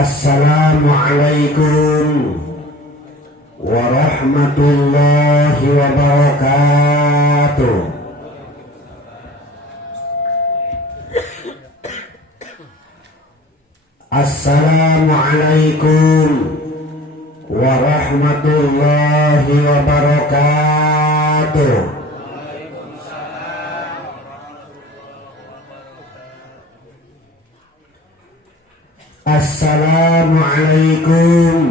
Assalamualaikum warahmatullahi wabarakatuh. Assalamualaikum warahmatullahi wabarakatuh. Assalamualaikum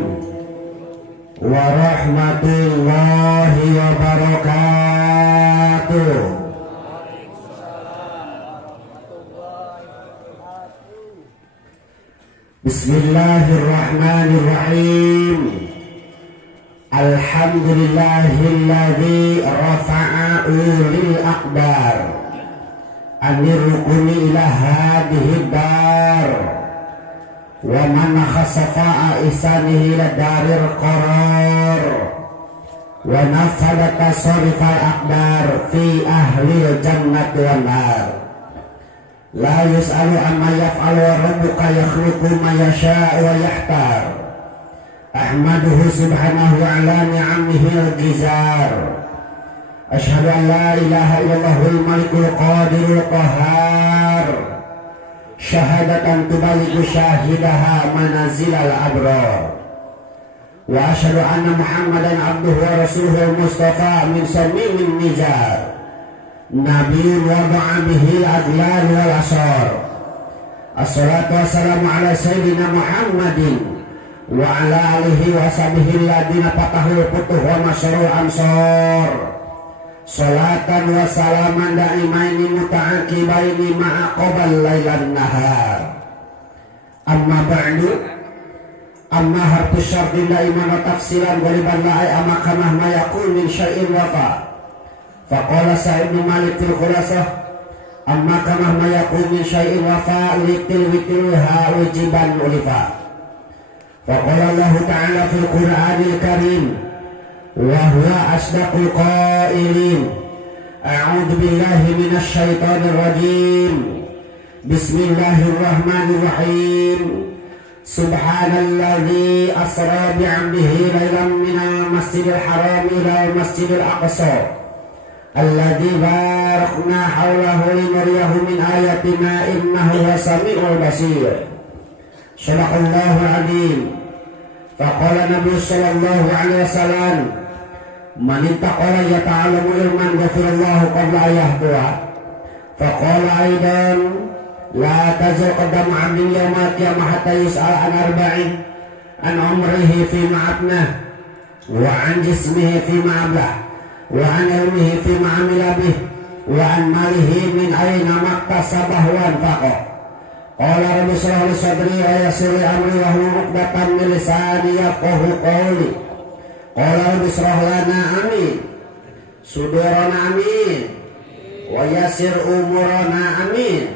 warahmatullahi wabarakatuh. Bismillahirrahmanirrahim. Alhamdulillahilladzi rafa'a ulil aqdar anir rukuni ila hadhihi dar wa man khasafa'a isanihi ila darir qarar wa nafada tasarifal aqdar fi ahli jannati wan nar. La yus'alu amma yaf'alu wa rabbuka yakhluqu ma yasha'u wa yahtar. Ahmaduhu subhanahu ala ni'amihi al-ghizar. Ashhadu an la ilaha illallahul malikul qadirul qahhar. Syahadatan tubaligu syahidaha manazilal abrar. Wa ashhadu anna Muhammadan abduhu wa rasuluhu mustafa min samimin nizar. Nabiyyun wada'a bihil adlan wal asar. Assalatu wassalamu ala sayyidina Muhammadin wa ala alihi wa sahbihi alladhina fatahul futuh wa masyarul ansar. Salatan wa salaman da'imaini muta'aqibaini ma'aqabal lailan nahar. Amma ba'du. Amma harfu syartin da'iman wa tafsiran waliban la'i amma kamah ma yakul min syai'in wafa. Faqala Sa'id bin Malik fil Khulasah, amma kamah ma yakul min syai'in wafa litil witilha ujiban ulifa. Faqala Allah Ta'ala fil Qur'anil Karim wa huwa asdaqul qailin. A'udzu billahi minasy syaithanir rajim. Bismillahirrahmanirrahim. Subhanalladzi asra bi'abdihi lailan minal masjidil haram ila masjidil aqsa alladzi barakna haulahu linuriyahu min ayatina innahu wasami'ul basir. Shadaqallahul azim. Faqala Nabi sallallahu alaihi wasallam, man ittaqala yata'allamu ilman ghafirallahu qabla ayahtua. Faqala aidan, la tazal qadamu 'abdin yawmal qiyamah hatta yus'al an arba'in, an umrihi fi ma'abnah, wa an jismihi fi ma'ablah, wa an ilmihi fi ma'amila bih, wa an malihi min ayna maktasabah wa anfaqah. Qala rabbi shrah li sadri wa yassir li amri wahlul 'uqdatam min lisani yafqahu qawli. Qala rabbi shrah lana amin sudurana amin wa yassir umurana amin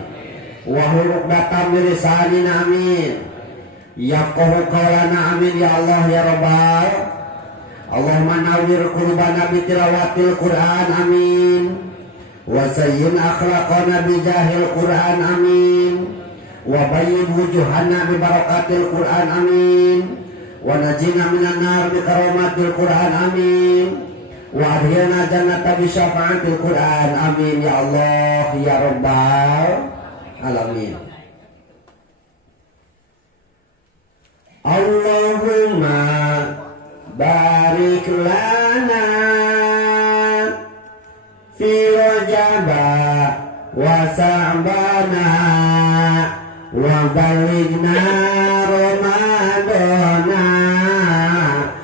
wahlul 'uqdatam min lisanina amin yafqahu qawlana amin. Ya Allah ya Rabbal Allahumma nawwir qulubana bi tilawatil Qur'an amin wa zayyin akhlaqana bi jahil Qur'an amin wa bayyin wujuhana bi barakatil Qur'an amin wa najina minan nar bi karamatil Qur'an amin wa adhilna jannata bi syafa'atil Qur'an amin. Ya Allah ya Rabbal alamin. Allahumma barik lana fi Rajaba wa Sa'bana wa balighna Ramadana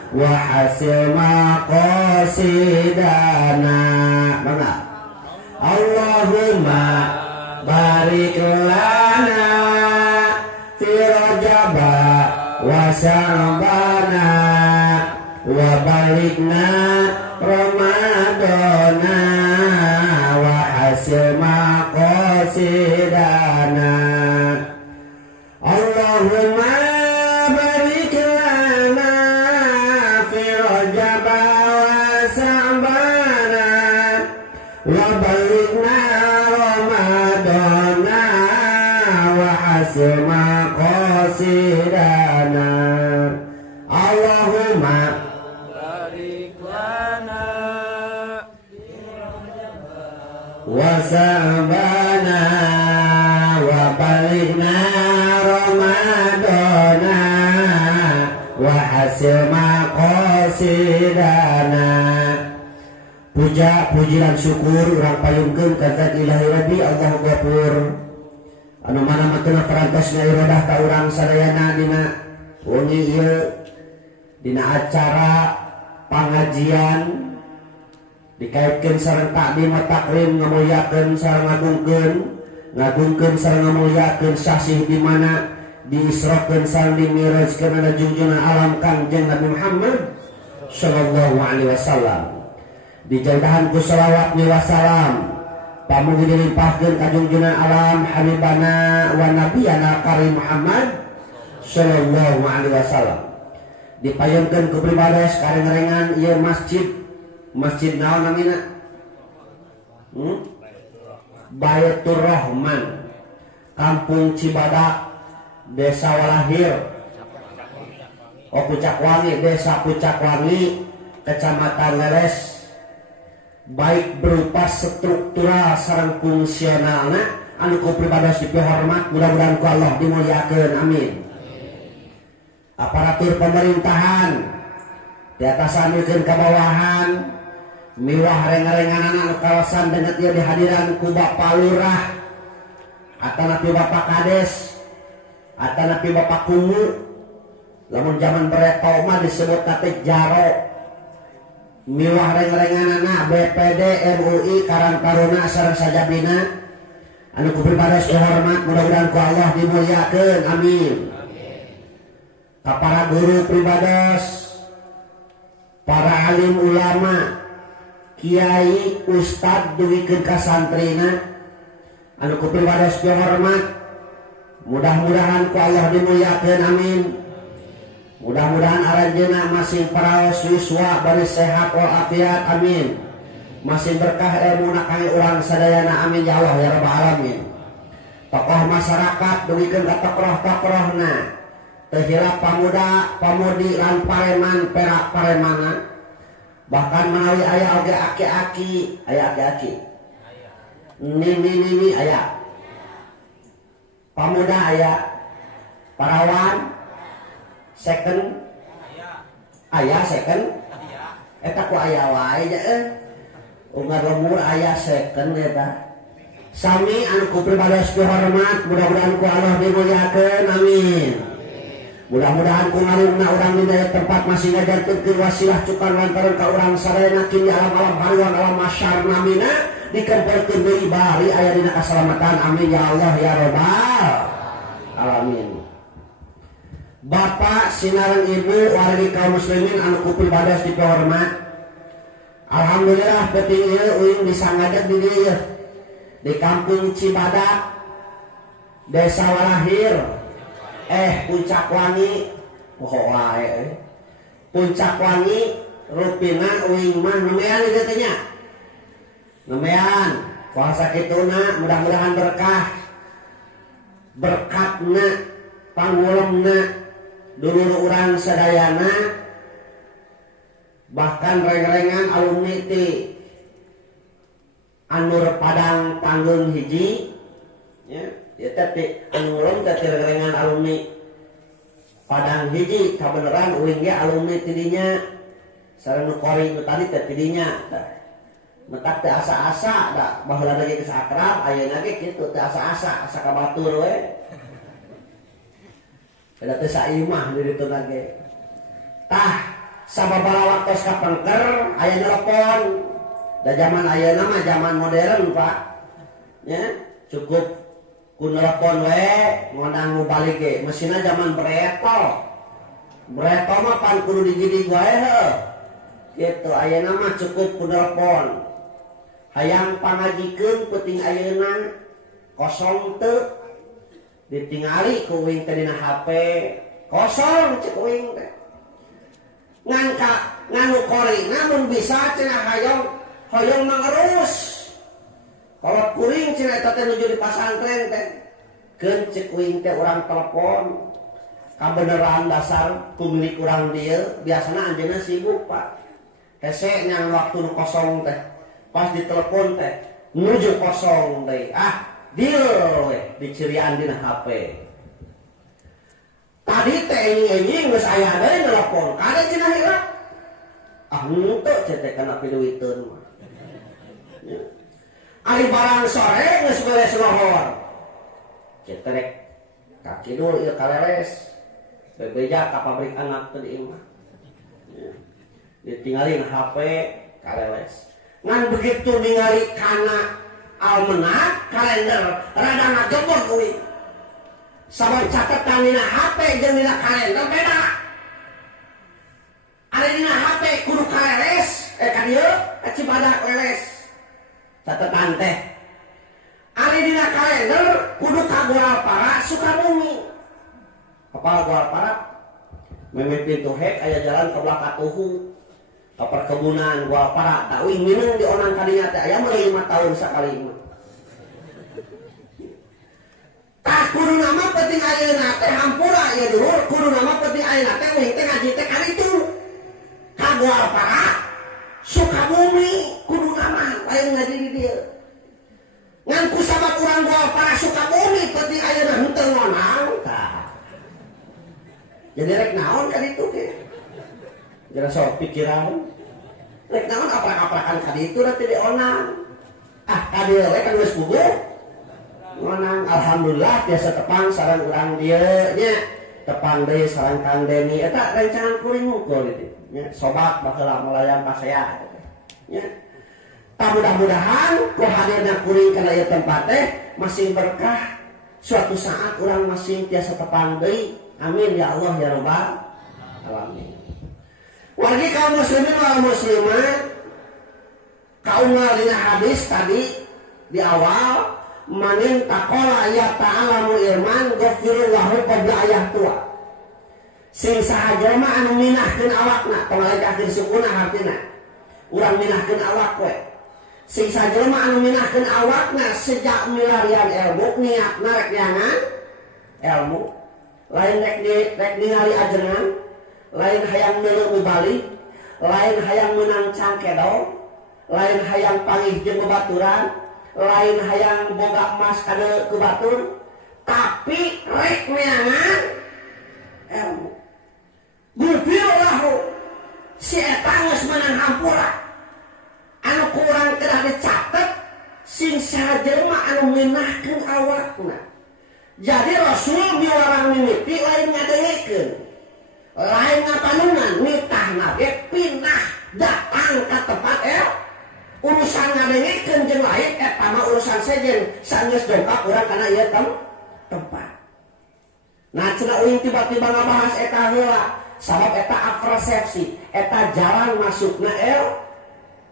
wa hasil maqasidana. Mana? Allahumma barik lana fi Rajaba wa Sa'bana wa balighna Ramadana wa hasil maqasidana. Allahumma barik lana fi Rajab wa Sa'bana wa balighna Ramadana wa hasil maqasidana. wa sa'bana wa balighna ramadana wa hasil maqasidana. Puja puji dan syukur urang payungkeun ka zat ilahi rabbi Allahu Ghafur anu mana makeuna parantasna iradah ka urang sadayana dina wengi ieu dina acara pangajian dikaitkeun sareng takdim takrim ngamulyakeun sareng ngagungkeun sareng ngamulyakeun sasih di mana diisrokeun sareng dimirajkeun ana junjungan alam Kangjeng Nabi Muhammad sallallahu alaihi wasallam. Dijauhan ku salawat wa salam pamugi dilimpahkeun ka junjungan alam habibana wa nabiyana karim Muhammad sallallahu alaihi wasallam. Dipayungkeun ku pribades karengan ieu masjid naon namina? Baitur Rahman, Kampung Cibadak, Desa Walahir, Pucakwangi, Desa Pucakwangi, Kecamatan Leles. Baik berupa struktural sareng fungsionalna anu ku pribades dipihormat mudah-mudahan ku Allah dimuliakeun amin. Aparatur pemerintahan di atasanikeun ka bawahan miwah renga-renganana anu kawasan dengan ieu dihadiran ku Bapak Lurah atanapi Bapak Kades atanapi Bapak Kungu lamun zaman bereto mah disebut teh jaro miwah reng-renganana BPD MUI Karang Taruna sareng sajabina anu ku pribades hormat mudah-mudahan ku Allah dimuliakeun amin. Ka para guru pribades, para alim ulama, kiai, ustad duwikeun ka santrina anu ku pribades hormat mudah-mudahan ku Allah dimuliakeun amin. Mudah-mudahan aranjeuna masih paraos yuswa bari sehat walafiat amin. Masih berkah ilmuna kangge urang sadayana amin ya Allah ya rabbal alamin. Tokoh masyarakat dugikeun ka tokoh-tokohna teu hilap pamuda, pamudi lan pareman perak paremana. Bahkan menawi aya oge aki-aki, aya aki-aki. Nini aya. Pamuda aya. Parawan second aya second eta ku aya wae nya ungar lemur aya second eta sami anu ku pribades hormat mudah-mudahan ku Allah dimuliakeun amin. Mudah-mudahan ku ngarungna urang di tempat masih ngajantkeun wasilah cukan lantaran ka urang sadayana kini alam-alam hariwan alam masyar namina dikempelkeun deui bari aya dina kasalamatan amin ya Allah ya rabbal alamin. Bapak sinareng ibu wargi kaum muslimin anu ku pribades dipihormat. Alhamdulillah penting ieu uing bisa ngadeg di dieu di Kampung Cibadak, Desa Walahir, Pucakwangi, wae Pucakwangi, rupina uing mah nemean ieu teh nya. Nemean, puasa kituna mudah-mudahan berkatna panggulungna dulu urang sadayana bahkan reng-rengan alumni ti Anur Padang Tanggung hiji ya teh anurun teh reng-rengan alumni Padang hiji kabeneran uing ge alumni ti dinya sareng nu kori nu tadi teh ti dinya metak teh asa-asa da baheula ge geus akrab ayeuna ge kitu teh asa-asa asa ka batur we. Ada teh saimah di ditu nage. Tah sababaraha waktos kapengker aya telepon. Da zaman ayeuna mah zaman modern, Pak. Ya, cukup ku telepon we ngondang nu balik ge. Meusina zaman breto. Breto mah pan kudu digidig wae heuh. Kitu ayeuna mah cukup ku telepon. Hayang pangajikeun penting ayeuna kosong teu ditingali ku uing teh dina HP kosong cek uing teh nganu kori namun bisa cenah hoyong mangerus kalau kuring cenah eta teh nuju di pasantren teh keun cek uing teh urang telepon kabeneran dasar pemilik urang dieu biasana anjeunna sibuk Pak hese nyang waktu nu kosong teh pas ditelepon teh nuju kosong deh deal dicirian dina HP tadi teh ini geus aya deui nelpon kada cenah ieu henteu cetek kana piduiteun mah ari barang sore geus beres lohor cetek kaki dulu ieu kaleres bebeja ka pabrik anak teh ieu mah ditinggalin HP kaleres ngan begitu ningali kana almanak kalender rada ngajebor kuwi sabab catatan dina HP jeung dina kalender beda ari dina HP kudu kaleres ka dieu Cibadak leres catatan teh ari dina kalender kudu ka Goalpara Sukabumi apa Goalpara meme pintu hek aya jalan ke belakang tuhu ke perkebunan Goalpara tak wing minum di onang kadinya teh aya 5 tahun sakali mah tak kudu nama penting ayeuna teh hampura ya dulu kudu nama penting ayeuna teh wing teh ngaji teh kali itu ka Goalpara Sukabumi kudu nama lain ngaji di dieu ngan ku sabab urang Goalpara Sukabumi penting ayeuna henteu ngonang tah jadi rek naon kan itu teh jara sok pikiran rek naon aprak-aprakan kadi itu nanti dionang kadi we kan geus puguh ngonang alhamdulillah biasa tepang sareng urang dieu nya tepang deui sareng Kang Deni eta rencangan kuring ngumpul itu nya sobat baheula melayang ka saya nya mudah-mudahan ku hadirna kuring kana ieu tempat teh masih berkah suatu saat urang masih tiasa tepang deui amin ya Allah ya rabbal alamin wargi kaum muslimin wal muslimat kaungal dina hadis tadi di awal manin taqala ya ta'alamu ilman ghafirullahu qabla ayah tua sing sahaja mah anu minahkeun awakna tongalaik akhir sukuna hartina urang minahkeun awak we sing sahaja mah anu minahkeun awakna sejak milarian ilmu niatna rek nyangan ilmu lain rek ningali ajengan lain hayang neuleuh balik lain hayang menang cangkedong lain hayang panggih jeung babaturan lain hayang boga emas kada ke batur tapi rek neangan ilmu gufirullahu si eta geus menang hampura anu kurang kedah dicatet sing sajelema anu ngeunahkeun awakna jadi Rasul miwarang mimiti lain ngadengikeun lain ngapanungan nitahna ge pindah datang ka tempat urusan ngadengikeun jeung lain eta mah urusan sejen sanes dongkap urang kana ieu tempat nah cenah uing tiba-tiba ngabahas eta heula sabab eta apresepsi eta jalan masukna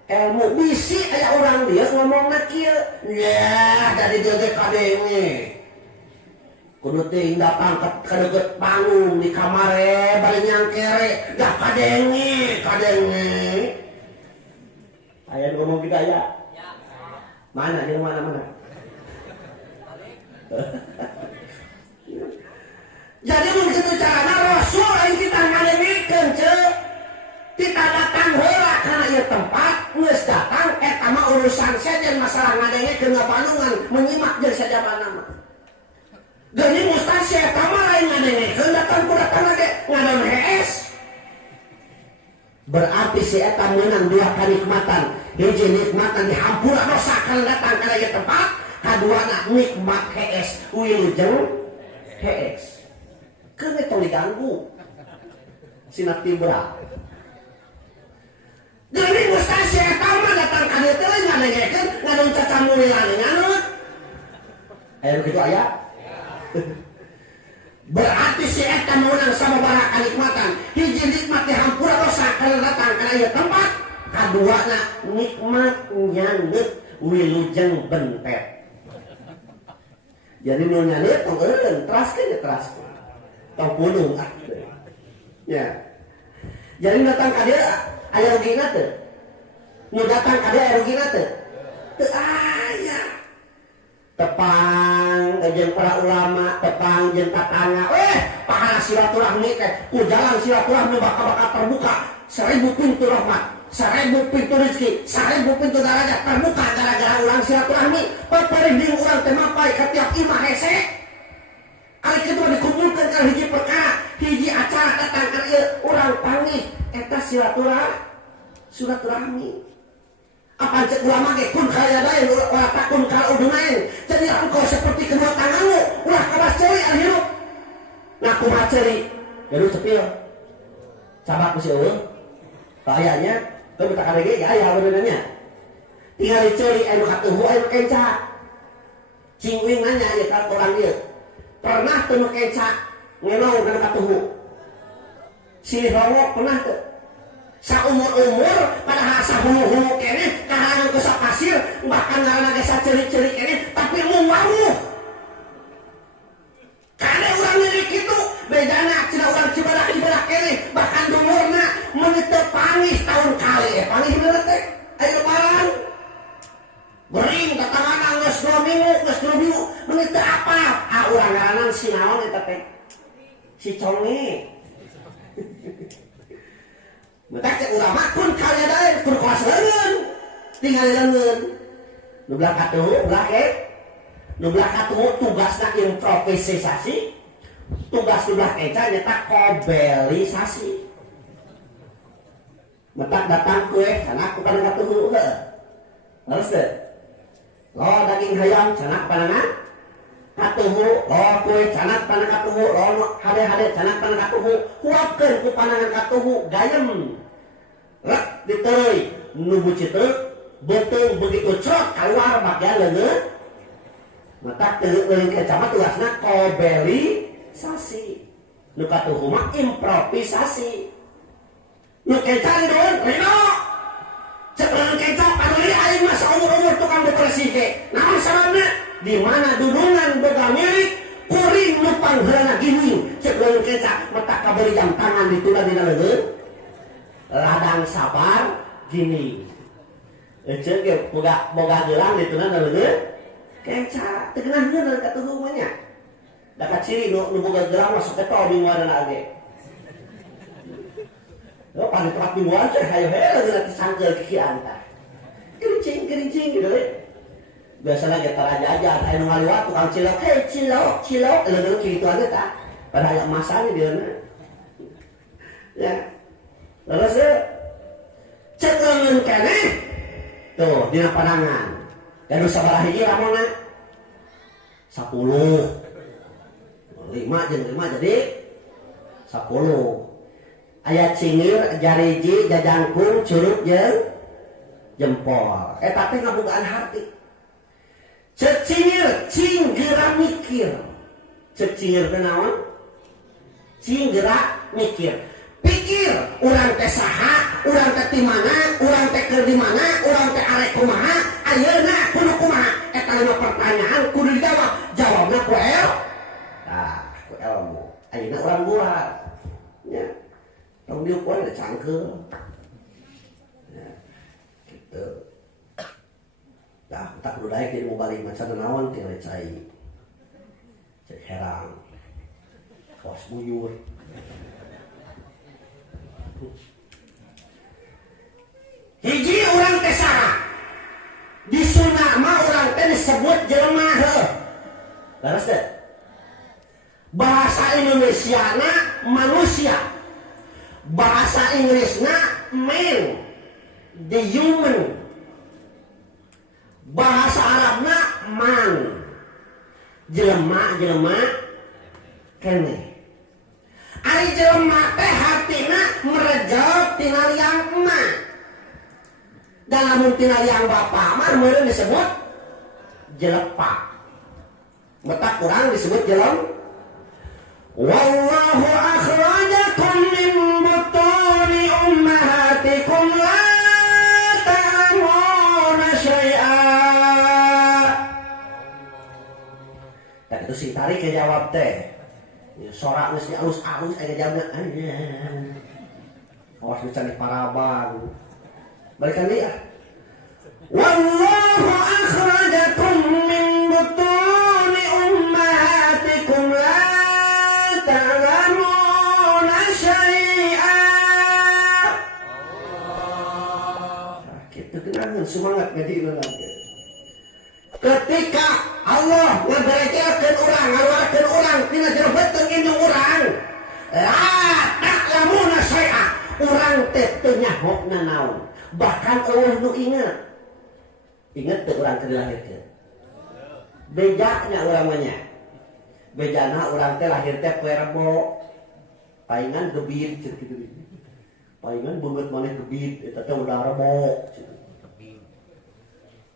ilmu bisi aya urang dieu ngomongna kieu nya dari dieu ge kadenge kudu teh datang ke deukeut panggung di kamare bari nyangkere dah kadenge aya ngomong kita ya mana di mana jadi begitu carana Rasul aing kita ngadengikeun ceuk kita datang heula kana ieu tempat geus datang eta mah urusan sejen masalah ngadengikeun ngapanungan menyimak jeung sajabana mah geuning mustasi eta mah lain ngadengikeun datang ku datang ge ngadon hees berarti si eta meunang dua kanikmatan hiji nikmatan dihampura dosa kan datang kana ieu tempat kaduana nikmat hees wilujeng hees keun tong diganggu sina tibra geuning mustasi eta mah datang ka dieu teh lain ngadengikeun ngadon cacamulilan nganut aya kitu aya berarti si eta meunang sababaraha kanikmatan hiji nikmat dihampura dosa kana datang kana ieu tempat kaduana nikmat nyangeut wilujeng bentet jadi nu nyangeut tong eureun teraskeun tong pudung ya jadi datang ka dieu aya rugina teu nu datang ka dieu aya rugina teu aya tepang jeung para ulama tepang jeung tatangga pahala silaturahmi teh ku jalan silaturahmi bakal terbuka 1000 pintu rahmat 1000 pintu rezeki 1000 pintu derajat terbuka gara-gara ulang silaturahmi paparinding urang teh mapai ka tiap imah hese ari kedua dikumpulkeun kana hiji perkara hiji acara datang ka ieu urang panggih eta silaturahmi apa cek ulama ge kun kaya daen ulah takun kal udunain jadi engkau seperti kedua tanganmu ulah kabas ceuri ari hirup nah kumaha ceuri gaduh cepil cabak ku si eueuh kayaknya teu minta kadege ya aya benernya tinggal dicuri anu katuhu anu kenca cingwing nanya ya ka orang ieu pernah teu nu kenca ngenong kana katuhu silih rongok pernah teu saumur-umur padahal sahulu-hulu kene kahanan ku pasir bahkan ngaranna ge saceuri-ceuri kene tapi mungwaruh kana urang ngiri kitu bedana cenah urang cibadak kene bahkan dumurna meuni teu pangis tahun kali pangis bener teh aya lebaran bering tatangana geus 2 minggu meuni teu apa urang ngaranna si naon eta teh si conge Mata cek ulama pun kalian ada pun kelas leungeun tinggal leungeun nu belah katuhu tugasna improvisasi tugas belah kenca nyata kobelisasi mata datang kue sana ku kana katuhu heuh terus teh lo daging hayam sana ku kana katuhu lo kue sana ku kana katuhu lo hade-hade sana ku kana katuhu kuapkeun ku panangan katuhu gayem rek diteuy nu buciteuk beuteung begitu crot keluar bagian leungeun mata teu leuwih kecama tugasna kobelisasi nu katuhu mah improvisasi nu kenca doon reno cek leungeun kenca paduli aing mah saumur-umur tukang depresi ge naon sababna di mana dudungan boga milik kuring nu pangheulana gini cek leungeun kenca mata kabari jam tangan dituna dina leungeun ladang sabar gini ece ge boga gelang dituna dina leungeun kenca teu geunah ngeureun katuhu mah nya da ka ciri nu boga gelang masuk ke tol di muarana ge lo pada tempat di muara teh hayo leungeun disangkeul kikian tah gerincing gitu we biasana ge tarajajan aya nu ngaliwat tukang cilok cilok leungeun kitu anu tah pada aya emasana dieuna ya terus cek leungeun keneh tuh dina pandangan dan sabaraha hiji lamonna 10 5 jeung 5 jadi 10 aya cingir jariji jajangkung curug jeung jempol eta teh ngabogaan hati cek cingir cing geura mikir cek cingir teh naon cing geura mikir pikir urang teh saha urang teh ti mana urang teh keur di mana urang teh arek kumaha ayeuna kudu kumaha eta lima pertanyaan kudu dijawab jawabna ku ku ilmu ayeuna urang buat nya tong diukur ada cangkeul ya gitu dah tak kudu daek di balik macam naon teh lecai cek herang kaos buyur hiji urang teh saha di Sunda mah urang teh disebut jelema heuh leres teh bahasa Indonesiana manusia bahasa Inggrisna man the human bahasa Arabna man jelema keneh ari jelema teh hatina merejep tina liang emak dan lamun tina liang bapa mah meureun disebut jelepak mata kurang disebut jelem wallahu akhrajakum min butuni ummahatikum la ta'lamuna syai'a tak itu sing tarik ke jawab teh sorak geus alus-alus aya jawabna awas bisa di paraban balikan dia wallahu akhrajakum min butuni ummahatikum la ta'lamuna syai'a gitu kenangan semangat ngaji lagi ketika Allah ngaberejelkeun urang ngaluarkeun urang tina jero beuteung indung urang la ta'lamuna syai'a urang teh teu nyahokna naon bahkan eueuh nu inget teu urang teh dilahirkeun bejana urang mah nya bejana urang teh lahir teh poe Rebo paingan gebit ceuk kitu paingan beungeut maneh gebit eta teh udah Rebo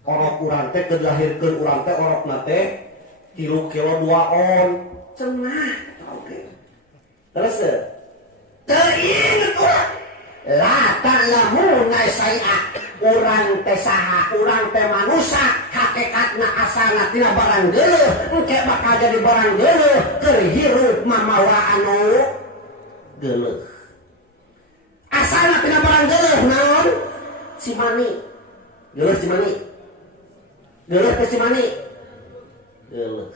orok urang teh kedilahirkeun urang teh orokna teh 3 kilo 2 on cenah oke terus teu inget urang la ta'lamuna syai'a urang teh saha urang teh manusia hakikatna asalna tina barang geuleuh engke bakal jadi barang geuleuh keur hirup mamawa anu geuleuh asalna tina barang geuleuh naon cimani geuleuh cimani geuleuh teh cimani geuleuh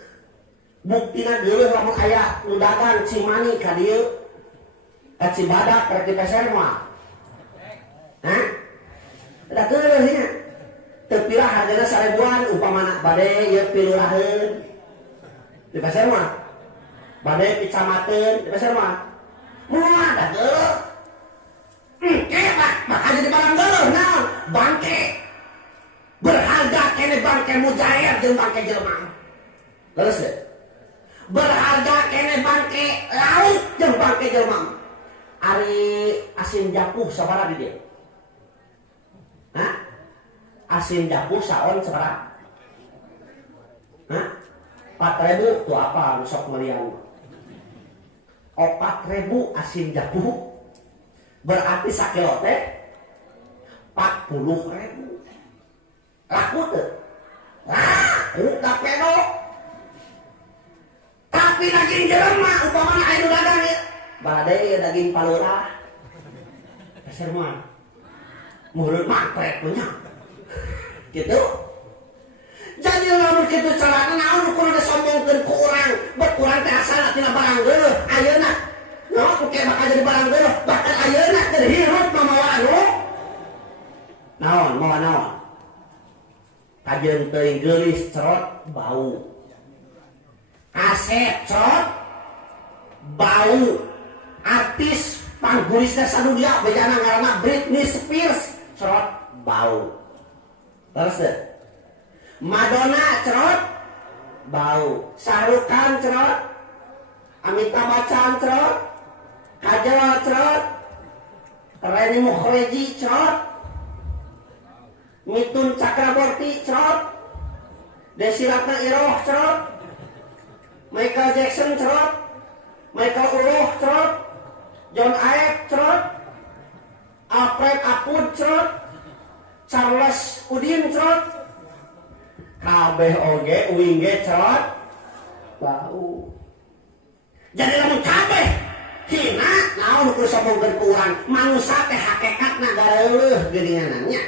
buktina geuleuh lamun aya nu dagang cimani ka dieu ka Cibadak rek dipeser moal hah da geuleuh nya teu pirah hargana 1000-an upamana bade ieu piluraheun dipeser moal bade picamateun dipeser moal moal da geuleuh engke bakal jadi barang geuleuh naon bangke berharga kene bangke mujair jeung bangke jelema leres deh berharga kene bangke laut jeung bangke jelema ari asin japuh sabaraha di dieu hah asin japuh saon sabaraha hah 4.000 tuh apa nu sok meriang 4.000 asin japuh berarti sakilo teh 40.000 laku teu laku kapeno tapi daging jelema upamana aya nu dagang ieu bade daging palurah peser moal mureun mangkrek nya kitu jadi lamun kitu carana naon kudu disombongkeun ku urang bet urang teh asalna tina barang geuleuh ayeuna naon engke bakal jadi barang geuleuh bahkan ayeuna keur hirup mamawa anu naon mawa naon kajeun teuing geulis cerot bau kaset cerot bau artis panggulisna sadunya bejana ngaranna Britney Spears cerot bau terus Madonna cerot bau Sarukan cerot Amitabh Bachchan cerot Kajol cerot Reni Mukherjee cerot Mithun Chakraborty cerot Desi Ratna Iroh cerot Michael Jackson cerot Michael Uruh cerot John Aep cerot Alfred Apud cerot Charles Udin cerot kabeh oge uing ge cerot bau jadi lamun kabeh hina naon kudu sombongkeun ku urang manusia teh hakikatna gareuleuh geuninganna nya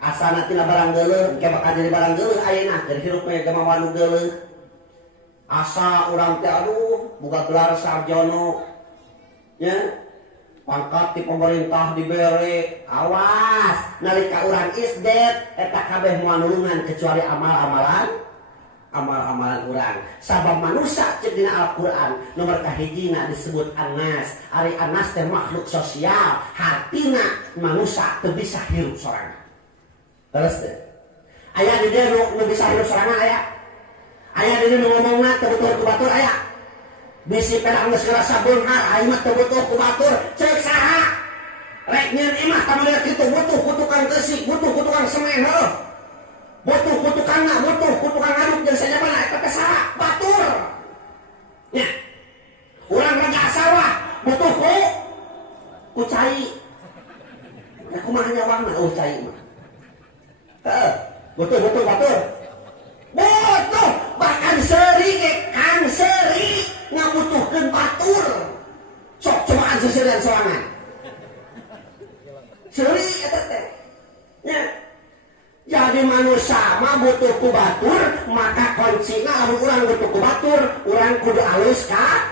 asalna tina barang geuleuh engke bakal jadi barang geuleuh ayeuna keur hirup mah gamawa nu geuleuh asa urang teh aduh boga gelar sarjana nya pangkat ti pemerintah dibere awas nalika urang isdet eta kabeh moal nulungan kecuali amalan urang sabab manusia cek dina Al-Qur'an nomor kahijina disebut Anas ari Anas teh makhluk sosial hartina manusia teu bisa hirup sorangan terus teh aya di dieu nu bisa hirup sorangan aya di dieu nu ngomongna teu butuh ku batur aya bisi pedang geus ngerasa beunghar aing mah teu butuh ku batur ceuk saha rek nyieun imah kamana kitu butuh kutukan geusik butuh kutukan semen heuh butuh kutukanna butuh kutukan ngaduk jeung sajabana eta teh saha batur nya urang raga sawah butuh ku cai ya kumaha nyawangna cai mah heuh butuh batur butuh bahkan seuri ge kang seuri ngabutuhkeun batur sok cobaan seuseureuan sorangan seuri eta teh nya jadi manusia mah butuh ku batur maka kuncina lamun urang butuh ku batur urang kudu alus ka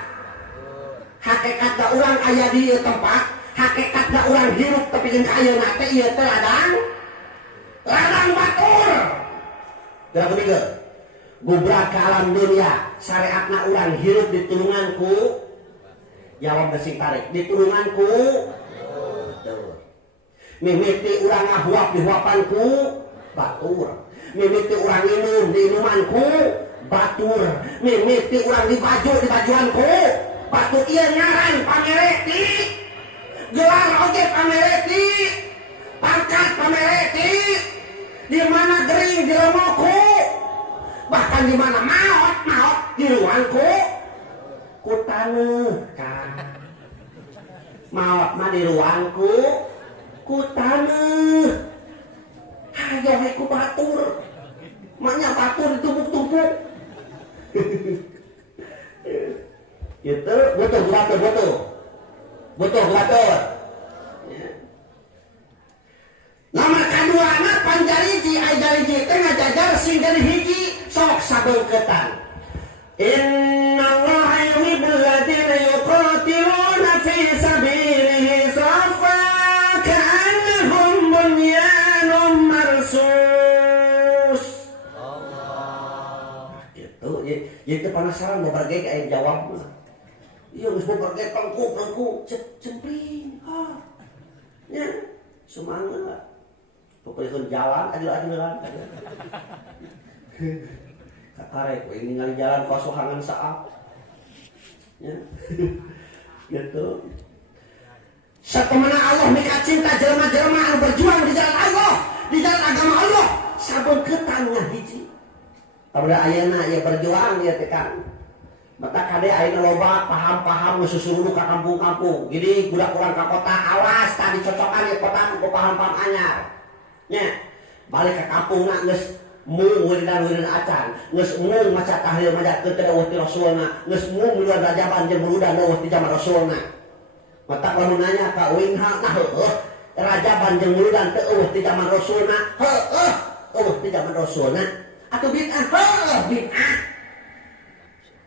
hakikatna urang aya di ieu tempat hakikatna urang hirup tapi jeung ka ayeuna teh ieu teh ladang batur Gerak ketiga. Gubrak ke alam dunia. Syariatna urang hirup di tulunganku. Jawab gesing tarik. Di tulunganku. Betul. Mimiti urang ngahuap di huapanku. Batur. Mimiti urang minum di inumanku. Batur. Mimiti urang di bajuanku. Batur. Iya ngaran pamereti. Gelar oge pamereti. Pangkat pamereti. Di mana gering di lemoku. Bahkan di mana maot di ruangku. Kutane kan. Maot mah di ruangku. Kutane. Hayo ku batur. Maknya batur ditumpuk-tumpuk. Gitu, betul. Betul. Ya. Nama kedua anak panjariji ajariji tengah jajar sing dari hiji sok sabengketan. Innallaha yuhibbul ladzina yuqatiluna fi sabilihi saffa ka'annahum bunyanun marsus. Allah. Itu penasaran mau pergi kayak jawab. Iya geus mau pergi pengku cempring. Ya, semangat. Pokoknya jalan, adilan. Kakarek, ini ngali jalan kosohangan saat. Ya, gitu. Satemana Allah mika cinta jelema-jelema anu berjuang di jalan Allah, di jalan agama Allah, sabengketannya hiji. Pada ayeuna ya berjuang ya tekan. Mata kade ayeuna loba paham-paham ngesusuru ka kampung-kampung. Jadi budak urang ka kota awas tadi cocokan ya kota ku paham-paham anyar. Nya balik ke kampung nak geus mung wiridan acan geus mung maca tahlil maca teu dawuh ti rasulna geus mung miluan rajaban jeung berudan dawuh ti zaman rasulna mata lamun nanya ka uing hal nah heueuh rajaban jeung berudan teu eueuh ti zaman rasulna eueuh ti zaman rasulna atuh bid'ah bid'ah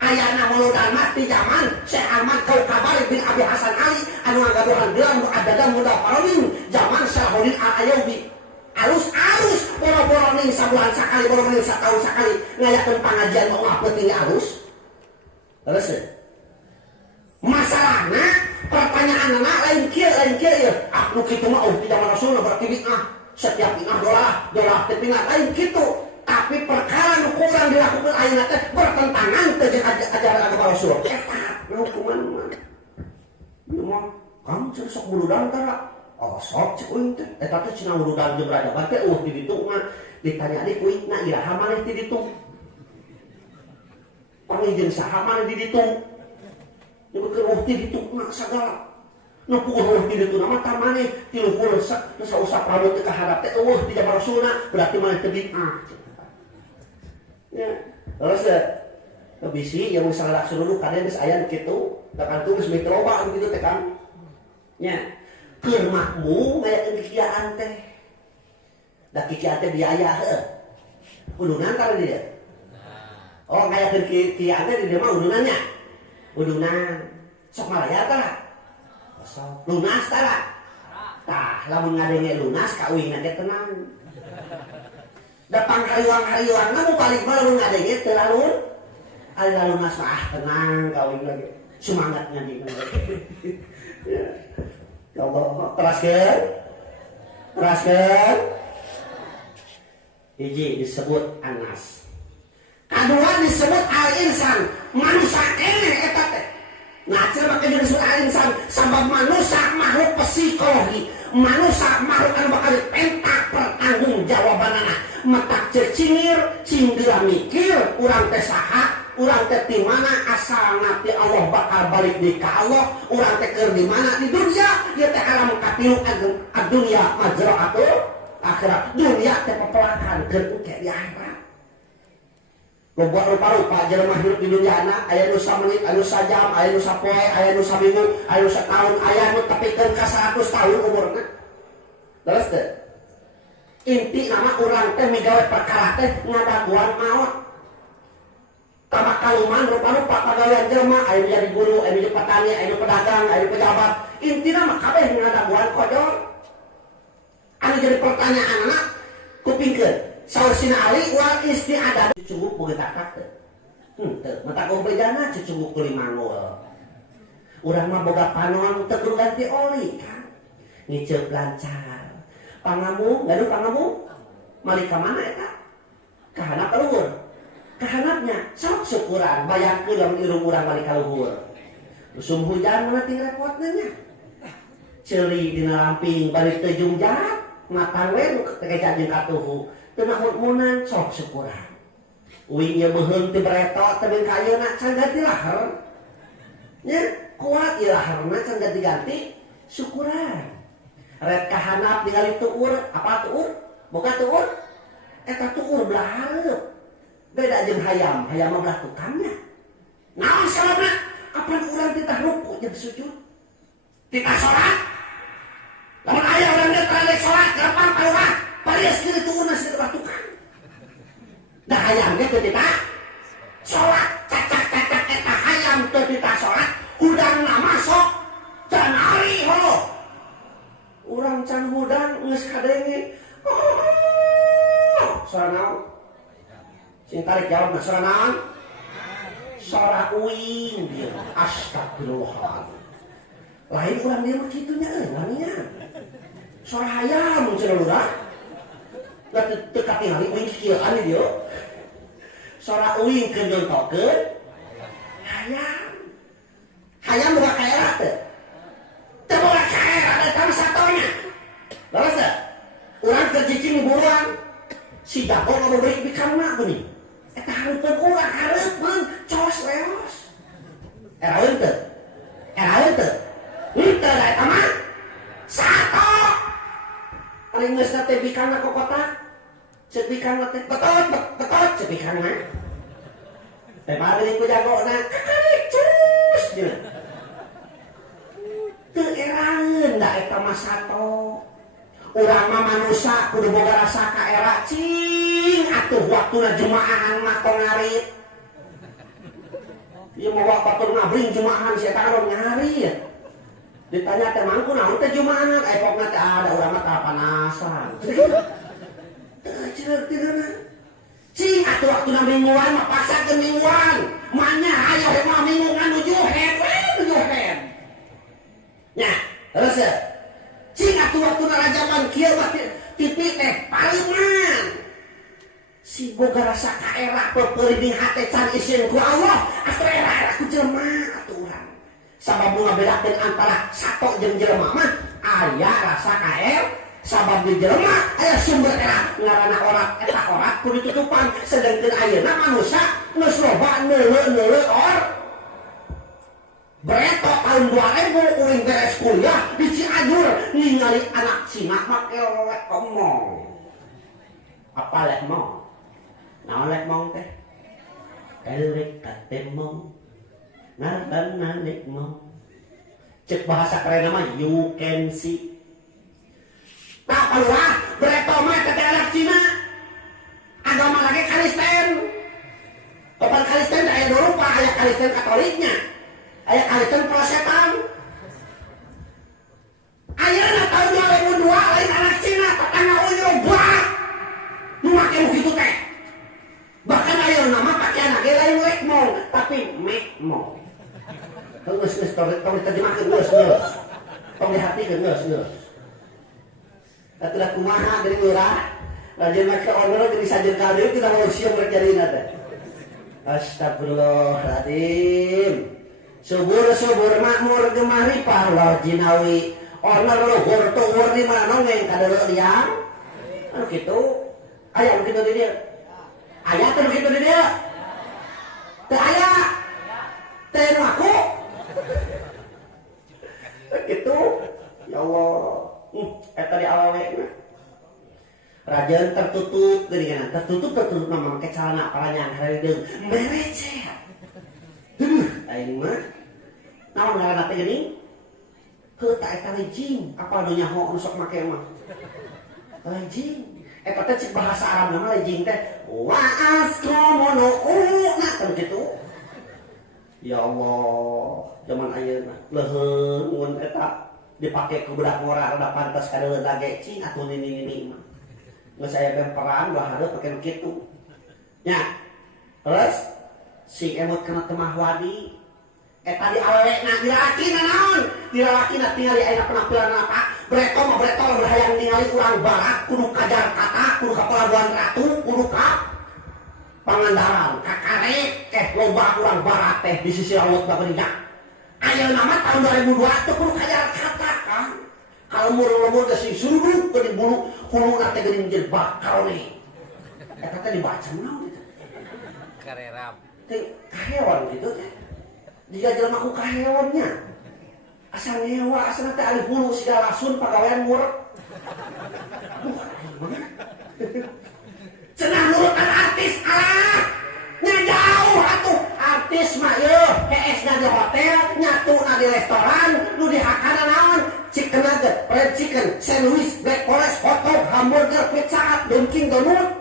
ayana muludan mah ti zaman Syekh Ahmad Kaukabari bin Abi Hasan Ali anu ngagaduhan gelang muaddadan mudafarin zaman Salahuddin Al-Ayyubi alus boro-boro ning sabulan sakali boro ning satahun sakali ngayakeun pengajian mau ngapeuting alus terus masalahna pertanyaanna lain kieu ya nu kitu mah di zaman Rasul berarti bid'ah setiap bid'ah dolah bid'ah lain kitu tapi perkara nu kurang dilakukan ayeuna teh bertentangan teh jeung ajaran agama Rasul eta hukuman mah ieu mah kamu sok buludan tara oh sok cek uing teh eta teh cenah urudan jeung rajaban teh ti ditu mah ditanya di kuitna iraha maneh ti ditu pangijin saha maneh di ditu nyebutkeun ti ditu mah sagala nu puguh ti ditu mah tah maneh ti luhur sausah pramut teh kaharap teh eueuh di zaman rasulna berarti maneh teu bid'ah ya terus bisi yang salah suruh kadang geus aya kitu da kan tulis mikroba kitu teh kan nya keur makmum ngayakeun kikiaan teh. Da kikiaan teh biaya heuh. Udunan tara dia. Oh ngayakeun kikiaan teh di dieu mah udunannya. Udunan. Sok maraya tara. Sok. Lunas tara. Tah lamun ngadenge lunas ka uing teh tenang. Da panghariwang-hariwangna mu balik mah lamun ngadenge teu lalu. Ari lunas mah tenang ka uing lagi. Semangat ngadenge. Ya. Ya Allah, teraskeun. Hiji disebut anas. Kadua disebut al-insan, manusia keneh eta teh. Nah, cenah make disebut al-insan sabab manusia makhluk psikologi, manusia makhluk anu bakal pentak pertanggungjawabanana. Matak cecingir, cinggira mikir, urang teh saha, urang teh di mana asalna ti Allah bakal balik di ka Allah, urang teh keur di mana di dunia, ieu teh alam katilu dunya majra'atul akhirat. Dunia teh pepelakan keur engke di akhirat. Loba rupa-rupa jelema hirup di dunyana, aya nu samenit, aya nu sajam, aya nu sapoe, aya nu saminggu, aya nu sataun, aya nu tepikeun ka 100 tahun umurna. Terus teh inti nama urang teh migawe perkara teh ngadaguan maot. Tamak kaluman rupa-rupa pagawean jelema, aya jadi guru, aya jadi petani, aya pedagang, aya pejabat. Intina mah kabeh ngadaguan kodol. Anu jadi pertanyaan anak kupingkeun. sausina Ali wal isti'adah cucuk boga takak teh. Teu, mata bedana cucuk kulit manggul. Urang mah boga panoan teu kudu ganti oli kan. Ngiceup lancar. Pangamu, gaduh pangamu. Mali ka mana eta? Ka handap ka luhur. Ka handapnya sok syukuran bayangkeun lamun irung urang balik ka luhur. Musim hujan mana ting repotna nya. Ceuli dina lamping bari teu jungjat, matang we nu kekeja jeung katuhu. Teu nahun-munan sok syukuran. Uing ieu beuheung ti beretot teh ka ayeuna can ganti lahar. Nya kuat ieu laharna can ganti-ganti syukuran. Red ka handap ningali tuur, apa tuur? Boga tuur? Eta tuur belah hareup. Beda jeung hayam mah belah tukangnya. Naon sababna? Kapan urang titah ruku jeung sujud? Titah salat? Lamun aya urang teh rek salat gampang ka urang, pareus kieu tuurna si belah tukang. Da hayam ge teu titah salat, cacak-cacak eta hayam teu titah salat, hudangna masuk can ari holo. Urang can hudang geus kadenge. Suara naon? Sing tarik jawabna suara naon? Suara uing dia. Astagfirullahaladzim. Lain urang dia mah kitu nya euy wangian. Suara hayam mun cenah urang. Da teu katingali uing kieu ani dia. Suara uing keur nyontokeun hayam. Hayam boga kaera teu? Teu boga kaera eta mah satonya. Leres teu? Urang keur cicing buruan. Si jago mau beri bikang mak gini. Eta hareupeun urang hareupeun cos leos. Eraeun teu? Eraeun teu? Henteu da eta mah. Sato. Ari geus teh bikangna kokotak. Ceuk bikangna teh betot ceuk bikangna. Teh bari ku jagona kakarik cus jeung. Teu eraeun da eta mah sato. Urang mah manusia kudu boga rasa kaera cing atuh waktuna jumaahan mah tong ngarit. Ieu mah waktu ngabring jumaahan si eta kan ngarit. Ditanya teh mangku naon teh jumaahan epokna teh ada urang mah kapanasan. Teu cenah cing atuh waktuna mingguan mah paksakeun mingguan. Manya aya mah mingguan nuju head. Nya, terus cing atuh waktu narajaman kieu mah tipi teh paliman. Si boga rasa kaera peupeureuh hate can isieun ku Allah, atuh era-era ku jelema atuh urang. Sabab nu ngabedakeun antara sato jeung jelema mah aya rasa kaer, sabab di jelema aya sumber era ngaranna orat eta orat kudu tutupan, sedengkeun ayeuna manusia geus loba neuleuh or. Bereto tahun 2000 uring beres kuliah di Cianjur ningali anak Cina make lek omong. Apa lek mong? Naon lek mong teh? Elek katemong. Ngarana lek mong. Cek bahasa keren mah you can see. Nah keluar bereto mah teh anak Cina. Agama lagi Kristen. Kapan Kristen aya dulu Pak aya Kristen Katoliknya. Aya Kristen Protestan. Ayeuna tahun 2002 lain anak Cina tetangga unyu bak. Nu make kitu teh. Bahkan ayeuna mah pakaian ge lain lekmong tapi mekmong. Geus tong terjemahkeun geus. Tong dihartikeun geus. Atuh kumaha deui urang. Lajen make order jadi sajeun kali kita mau siap rek jarina teh. Astagfirullahaladzim. Subur makmur gemari parlo jinawi orner luhur tuwur di mana nongeng kadeuleu liang anu kitu aya anu kitu di dieu aya teh kitu di dieu teu aya teh nu aku kitu ya Allah eta di awewe mah rajeun tertutup geuningan tertutup mah make calana paranyan haredeung merecet aing mah naon ngaranna teh geuning? Heuh tah eta lejing, apal nu nyaho nu sok make mah. Lejing. Eta teh cek bahasa Arab mah lejing teh wa asqamunu nah kan kitu. Ya Allah, zaman ayeuna leuheung mun eta dipake ku budak ngora rada pantes kadeuleu dage cing atuh nini mah. nggak saya berperan bahasa pakai begitu ya. Terus si emot kena temah wadi tadi awewe dilalaki tinggal di penampilan apa breto berhayang ningali urang barat kudu kajar kata kudu ka pelabuhan ratu kudu ka Pangandaran kakarek loba urang barat teh di sisi laut bagerinya ayeuna nama tahun 2002 teh kudu kajar kata kan kalau mur-mur geus surug ke di bulu kuluna teh geuning jeung bakal nih eta teh dibaca naon itu Kareram teh kahewan gitu teh jika jelema ku kahewannya asal nyewa asal teh alih bulu sigala lasun pagawean murek cenah nurutan artis alah nya jauh atuh artis mah yeuh PS na di hotel nyatu na di restoran nu dihakana naon chicken nugget fried chicken sandwich black forest hot dog hamburger pizza hut Dunkin Donut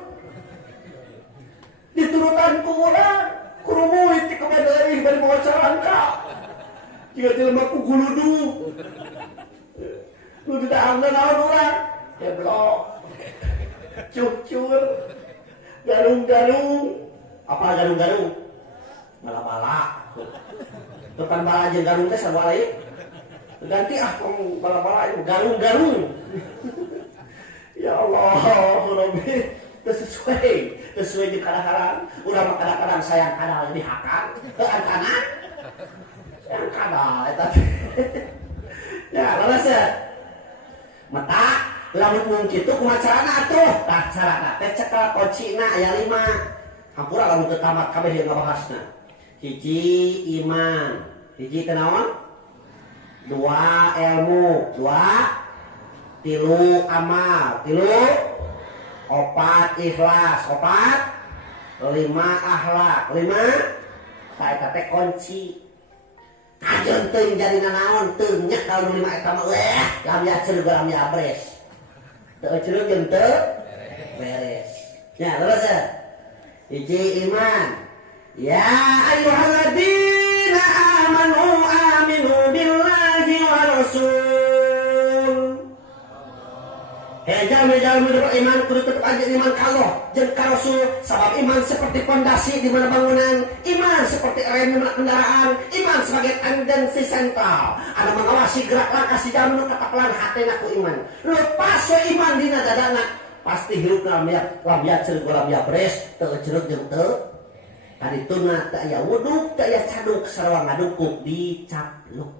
diturutan ku urang kudu murid ti kabadari bari moal sarangka jika jelema ku guludu nu didaangna naon urang geblok cucur garung-garung apa garung-garung bala-bala depan bala jeung garung teh sabaraha ieu ganti tong bala-bala ieu garung-garung ya Allah Rabbi sesuai di kadang-kadang udah mah kadang-kadang sayang kadal dihakang teu antanan sayang kadal eta ya leres ya mata lamun mung kitu kumaha carana atuh tah carana teh cekel kocina aya 5 hampura lamun teu tamat kabeh ieu ngabahasna hiji iman hiji teh naon 2 ilmu 2 3 amal 3 4 ikhlas 4 5 akhlak 5 saeta teh kunci kajeun teuing jarina naon teu nya kalau 5 eta mah lam ya ceureuh lam ya abres teu ceureuh jeung teu beres nya terus ya hiji iman ya ayyuhalladzina amanu aminu billahi wa rasul jalmi beriman kudu tetep aja iman ka Allah jeung ka Rasul sabab iman seperti pondasi di mana bangunan iman seperti rem di mana kendaraan iman sebagai tendensi sentral ada mengawasi gerak langkah si jalmi tetap lan hatena ku iman lepas we iman dina dadana pasti hirup lam ya ceureuh lam ya beres teu ceureuh jeung teu kadituna teu aya wuduk teu aya caduk sarua ngadukuk dicapluk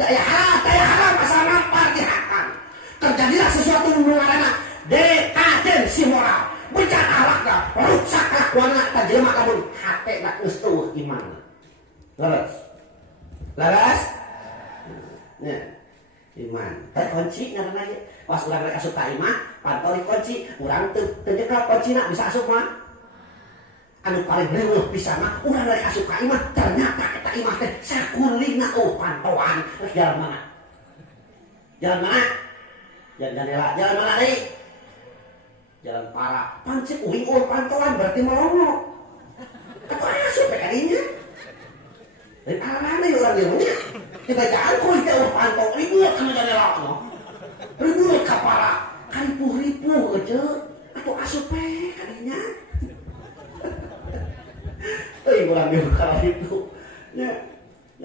teu aya haram asal nampar dihakang terjadilah sesuatu mengarana dekadensi moral bencana akhlakna rusak kelakuanna ta jelema lamun hatena geus eueuh imanna laras nya iman teh kunci ngaranna ge pas urang rek asup ka imah pantau di kunci urang teu nyekel kuncina bisa asup mah anu paling leuwih pisan mah urang rek asup ka imah ternyata eta imah teh sakulingna pantauan jalan mana jalan mana nih? Jalan para pancik uing pantauan berarti melongo. Apa asup PKI-nya? Dari arah nih orang dia kita jangan kuih ke pantau ribut sama jalan no. Ribut ke para ripuh aja atau asup PKI-nya. Tapi orang dia kalau itu ya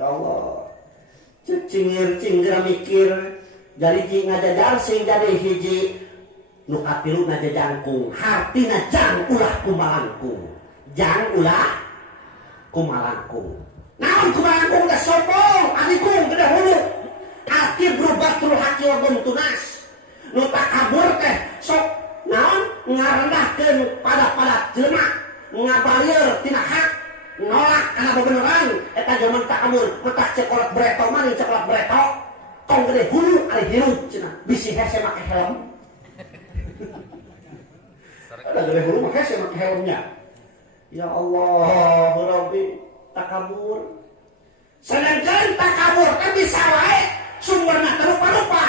Allah cingir mikir dari ji ngajajar sing jadi hiji nu katilu ngajajangkung hartina jang ulah kumalangkung jang ulah kumalangkung naon kumalangkung teh sombong adikung gede hulu ati berubatul haki wa buntunas nu takabur teh sok naon ngarendahkeun pada jelema ngabalieur tina hak nolak kana bebeneran eta zaman takabur mentah cekolot breto mah cekolot breto tong gede hulu ari hirup cenah bisi hese make helm ada gede hulu make hese make helmnya ya Allah Rabbi takabur sedangkan takabur kan bisa wae sumberna terupa-rupa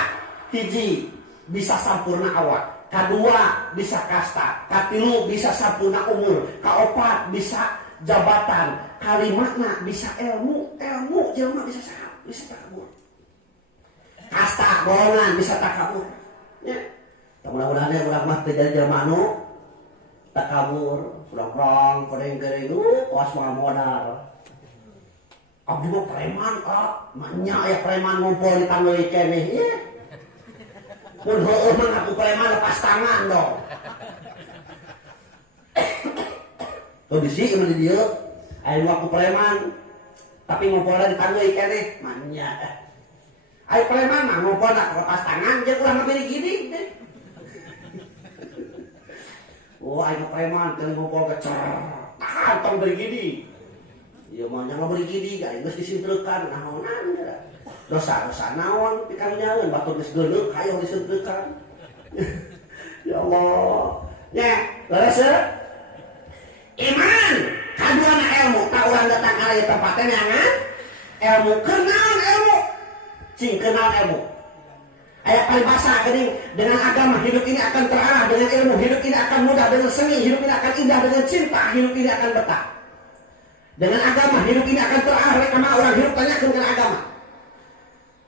hiji bisa sampurna awak kadua bisa kasta katilu bisa sampurna umur kaopat bisa jabatan kalimatna bisa ilmu jelema bisa takabur kasta golongan bisa takabur ya mudah-mudahan urang mah teu jadi jelema anu tak kabur nongkrong goreng-goreng kuas mah modal. Abdi mah preman nya aya preman ngumpul di tangeuy keneh ieu. Mun heueuh mah aku preman lepas tangan dong. Tuh bisi ieu di dieu aya aku preman tapi ngumpul di tangeuy keneh manya. Aya preman mah ngumpul lepas tangan jeung urang mah gini deh. Oh, ayo preman, kalian ngumpul ke tong beri gini. Ya mah jangan beri gini, gak geus disinteukan naonan. Dosa-dosa naon pikanyaeun batur geus geuleuk hayo disinteukan. Ya Allah. Nya, leres iman, kaduana ilmu, tak urang datang ka ieu tempat teh nyangan. Ilmu kenaon ilmu? Cing kenal ilmu. Ayat paribasa geuning dengan agama hidup ini akan terarah, dengan ilmu hidup ini akan mudah, dengan seni hidup ini akan indah, dengan cinta hidup ini akan betah. Dengan agama hidup ini akan terarah, mereka mah orang hidup tanyakeun kana agama.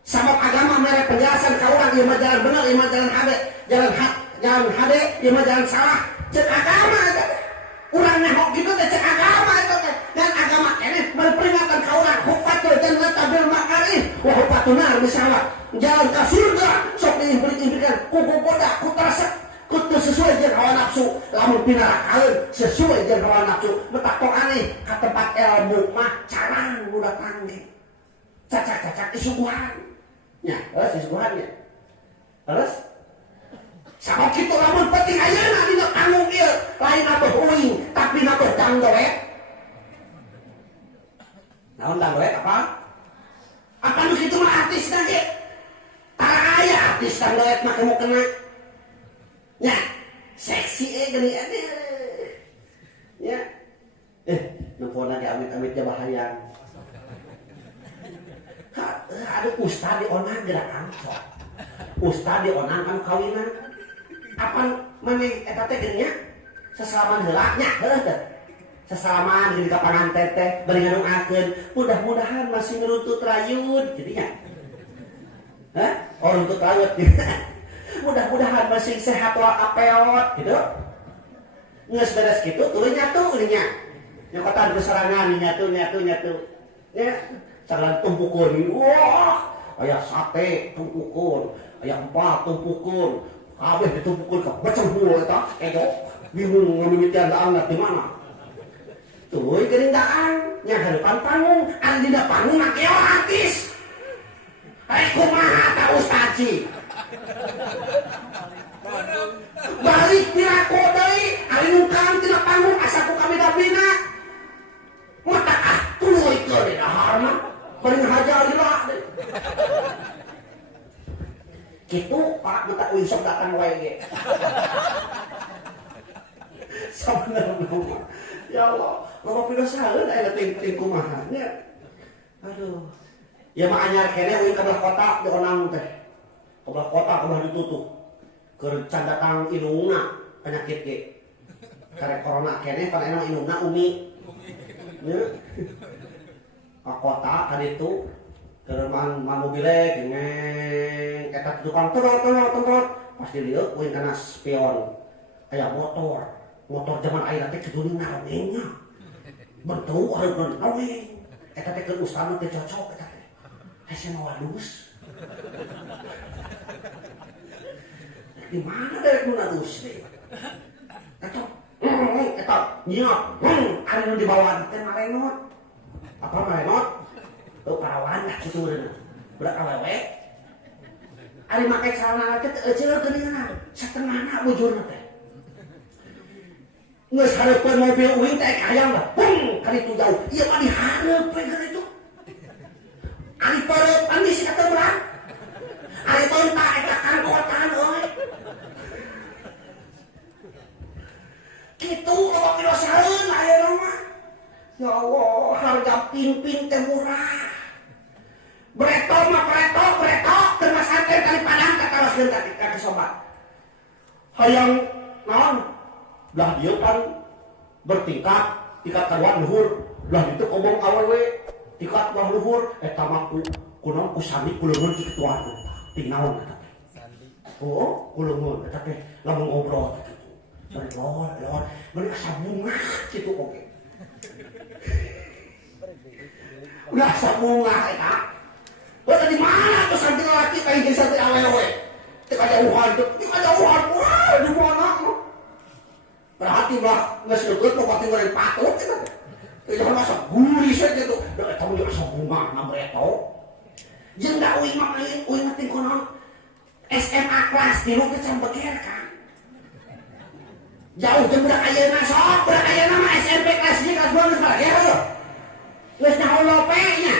Sabab agama mere penjelasan ka urang ieu mah jalan bener, ieu mah jalan hade, jalan hade, ieu mah jalan salah. Ceuk agama eta teh. Urang nehok kitu teh ceuk agama eta teh. Dan agama keneh berperingatan ka urang hufatul jannata bil makarih wa hufatun nar bisawab. Jalan ke surga sok diimpikan kuku bodak ku tersek kudu sesuai jeung hawa nafsu lamun pinarakaeun sesuai jeung hawa nafsu betak tong aneh ka tempat ilmu mah carang budak tangge cacak-cacak isuguhan nya terus isuguhan nya terus sabab kitu lamun penting ayeuna dina tanggung ieu lain atuh uing tapi atuh tanggoek naon tanggoek apa nu kitu mah artis ge aya artis tanggoek mah kamu kena nya seksi gini ada ya numpuna di amit-amit bahaya ada ustad di onang gerak angkot ustad di onang kan kawinan apa mana eta teh geunya sesalaman heula nya heuh teh sesalaman di kapangan teteh bari ngarungakeun mudah-mudahan masih ngeruntut rayun jadinya untuk laut mudah-mudahan masih sehat walafiat gitu geus beres kitu tuluy nyatu nya nyokotan besarangan nyatu ya salah tumpukeun wah aya sate tumpukeun aya empal tumpukeun kabeh ditumpukeun ka becembu eta edo bingung ngamimitian daangna di mana tuluy geuning daang nya hareupan panggung anu dina panggung make artis. Hai kumaha ta ustaci balik piraku deui ari nungkang tina panggung asa ku kami dapina mata tuluy ke di dahar mah bari ngahajar lila kitu pak mata uing sok datang wae ge sabenerna ya Allah loba pidosaeun aya ting kumaha nya aduh. Ya mah anyar kene uing ka belah kota di onang teh. Ka belah kota ka belah ditutup. Keur can datang inungna penyakit ge. Karek corona kene panena inungna umi. Nya. Ka kota ka ditu keur man mobilek ngeng eta tukang tolot pas dilieu uing kana spion. Aya motor zaman ayeuna teh kudu ngarongengnya. Bentuk hareupeun naweng. Eta teh keur ustana teh cocok eta. Hasil wadus. Di mana dari wadus deh? Eta nyiap. Ari nu dibawa teh malenot. Apa malenot? Tuh parawan dah kitu beuna. Budak awewe. Ari make celana teh teu eceul geuningan. Satengahna bujurna teh. Geus hareupeun mobil uing teh hayang lah. Kali itu jauh. Ieu mah dihareup we keur itu. Ari perut andi si kata berang ari tonta eta kangkotan euy kitu loba pidosaeun ayeuna mah ya Allah harga pin-pin teh murah breto mah breto keur masakeun kali padang kataroskeun ka sobat hayang naon belah dieu kan bertingkat tingkat karuan luhur belah ditu kobong awewe tingkat bawah luhur eta mah kunaon ku sandi ku leungeun ki ketuaan ting naon eta teh Oh, ulungun, tapi lamun ngobrol gitu. Lor, beri asa bunga gitu oke. Udah asa bunga eta. Wah, di mana tuh santi laki kayak jadi santi awewe? Teka jauhan, wah, di mana? Berarti bah, nggak sedikit mau pati goreng patut gitu. Jangan masa gurih saja tuh. Udah tahu dia asa bunga, nambah itu. Jangan dah uing ngeting konon. SMA kelas 3 ke cambeker kan. Jauh jam udah ayeuna sok, udah ayeuna mah SMP kelas 3 kelas 2 geus beger. Geus nyaho lope nya.